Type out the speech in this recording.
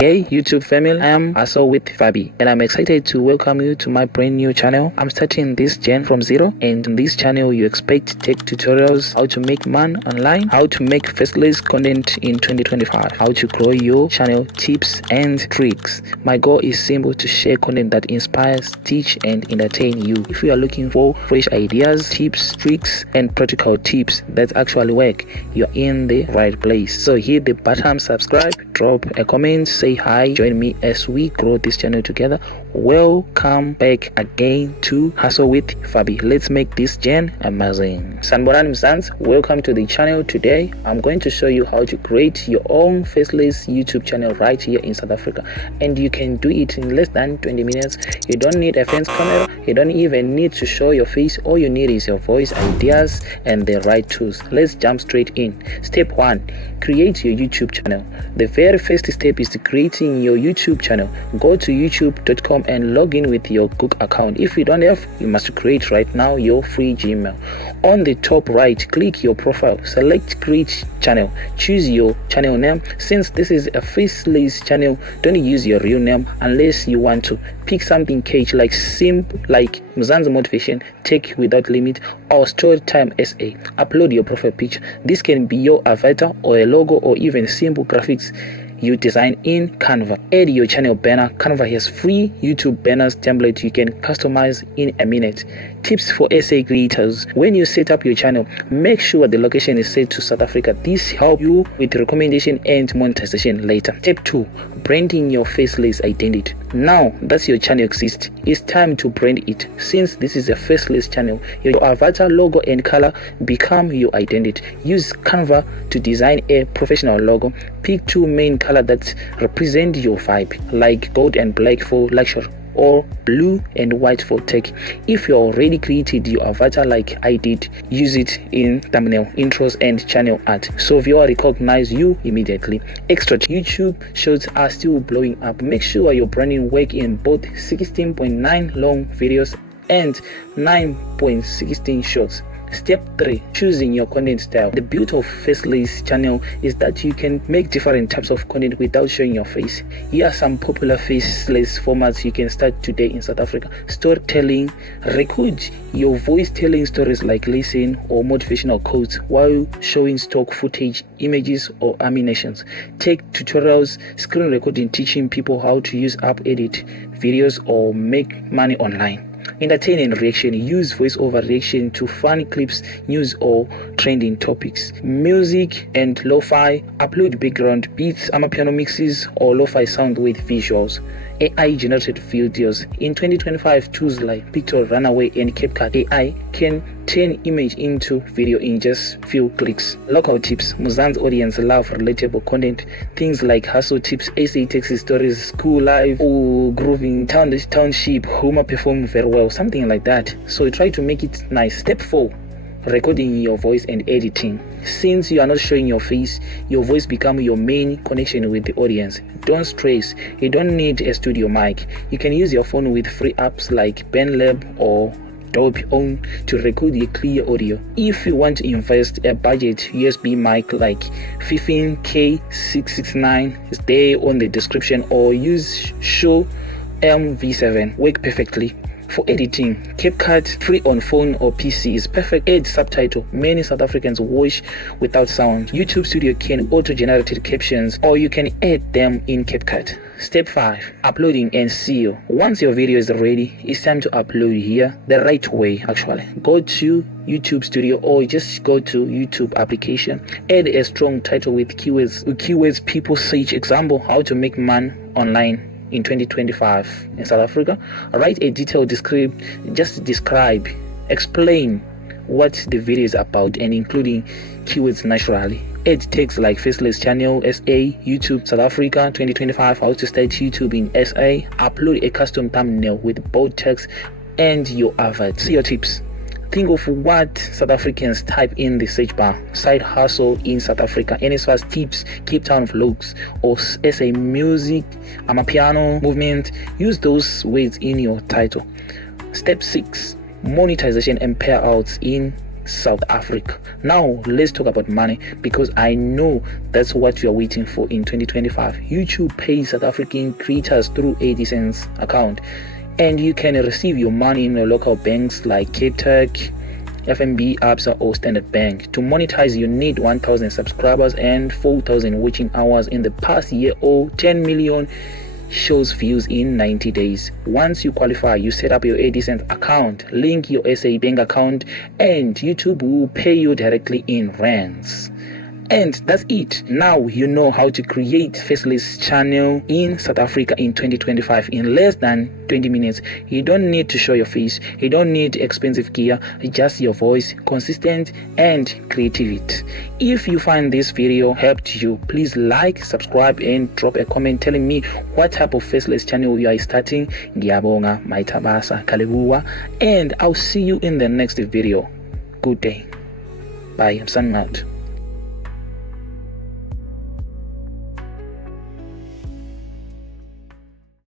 Hey YouTube family, I am also with Fabi and I'm excited to welcome you to my brand new channel. I'm starting this journey from zero, and on this channel you expect tech tutorials, how to make money online, how to make faceless content in 2025, how to grow your channel, tips and tricks. My goal is simple: to share content that inspires, teach and entertain you. If you are looking for fresh ideas, tips, tricks and practical tips that actually work, you're in the right place. So hit the button subscribe, drop a comment, say hi, join me as we grow this channel together. Welcome back again to Hustle with Fabi. Let's make this journey amazing. Sanborani Mzansi, welcome to the channel. Today I'm going to show you how to create your own faceless YouTube channel right here in South Africa, and you can do it in less than 20 minutes. You don't need a fancy camera, you don't even need to show your face. All you need is your voice, ideas and the right tools. Let's jump straight in. Step 1, create your YouTube channel. The very first step is to creating your YouTube channel. Go to youtube.com and log in with your Google account. If you don't have, you must create right now your free Gmail. On the top right, click your profile, select create channel, choose your channel name. Since this is a faceless channel, don't use your real name unless you want to. Pick something catchy like Mzansi Motivation, Tech Without Limit or Storytime SA. Upload your profile picture. This can be your avatar or a logo or even simple graphics you design in Canva. Add your channel banner. Canva has free YouTube banners template you can customize in a minute. Tips for SA creators: when you set up your channel, make sure the location is set to South Africa. This helps you with recommendation and monetization later. Step 2, branding your faceless identity. Now that your channel exists, it's time to brand it. Since this is a faceless channel, your avatar, logo and color become your identity. Use Canva to design a professional logo. Pick 2 main colors that represent your vibe, like gold and black for luxury or blue and white for tech. If you already created your avatar like I did, use it in thumbnail, intros and channel art so viewers recognize you immediately. Extra YouTube shorts are still blowing up. Make sure your branding work in both 16.9 long videos and 9.16 shorts. Step 3, choosing your content style. The beauty of faceless channel is that you can make different types of content without showing your face. Here are some popular faceless formats you can start today in South Africa. Storytelling: record your voice telling stories like lesson or motivational quotes while showing stock footage, images or animations. Tech tutorials: screen recording teaching people how to use app, edit videos or make money online. Entertaining reaction: use voiceover reaction to funny clips, news or trending topics. Music and lo-fi: upload background beats, amapiano mixes or lo-fi sound with visuals. AI generated videos: in 2025, tools like Picture, Runaway and CapCut AI can turn image into video in just few clicks. Local tips: Mzansi audience love relatable content. Things like hustle tips, SA taxi stories, school life or grooving township humor perform very well, something like that. So try to make it nice. Step 4, recording your voice and editing. Since you are not showing your face, your voice becomes your main connection with the audience. Don't stress, you don't need a studio mic. You can use your phone with free apps like BandLab or Dolby On to record a clear audio. If you want to invest a budget USB mic like 15K669 is there on the description, or use Shure MV7, work perfectly. For editing, CapCut, free on phone or PC, is perfect. Add subtitle: many South Africans watch without sound. YouTube Studio can auto-generate captions or you can add them in CapCut. Step 5, uploading and SEO. Once your video is ready, it's time to upload here the right way actually. Go to YouTube Studio or just go to YouTube application. Add a strong title with keywords people search. Example: how to make money online in 2025 in South Africa. Write a detailed describe, explain what the video is about and including keywords naturally. Add text like faceless channel SA, YouTube South Africa 2025, how to start YouTube in SA. Upload a custom thumbnail with bold text and your avatar. See your tips: think of what South Africans type in the search bar. Side hustle in South Africa, NSFAS tips, Cape Town vlogs or SA music, amapiano movement. Use those words in your title. Step 6, monetization and payouts in South Africa. Now let's talk about money, because I know that's what you are waiting for in 2025. YouTube pays South African creators through 80 cents account, and you can receive your money in your local banks like Capitec, FNB, Absa or Standard Bank. To monetize, you need 1,000 subscribers and 4,000 watching hours in the past year, or 10 million shows views in 90 days. Once you qualify, you set up your 80 cent account, link your SA bank account, and YouTube will pay you directly in rands. And that's it. Now you know how to create Faceless channel in South Africa in 2025 in less than 20 minutes. You don't need to show your face, you don't need expensive gear, just your voice, consistent and creativity. If you find this video helped you, please like, subscribe and drop a comment telling me what type of Faceless channel you are starting. Ngiyabonga, maitabasa, kalebuwa, and I'll see you in the next video. Good day. Bye. I'm signing out.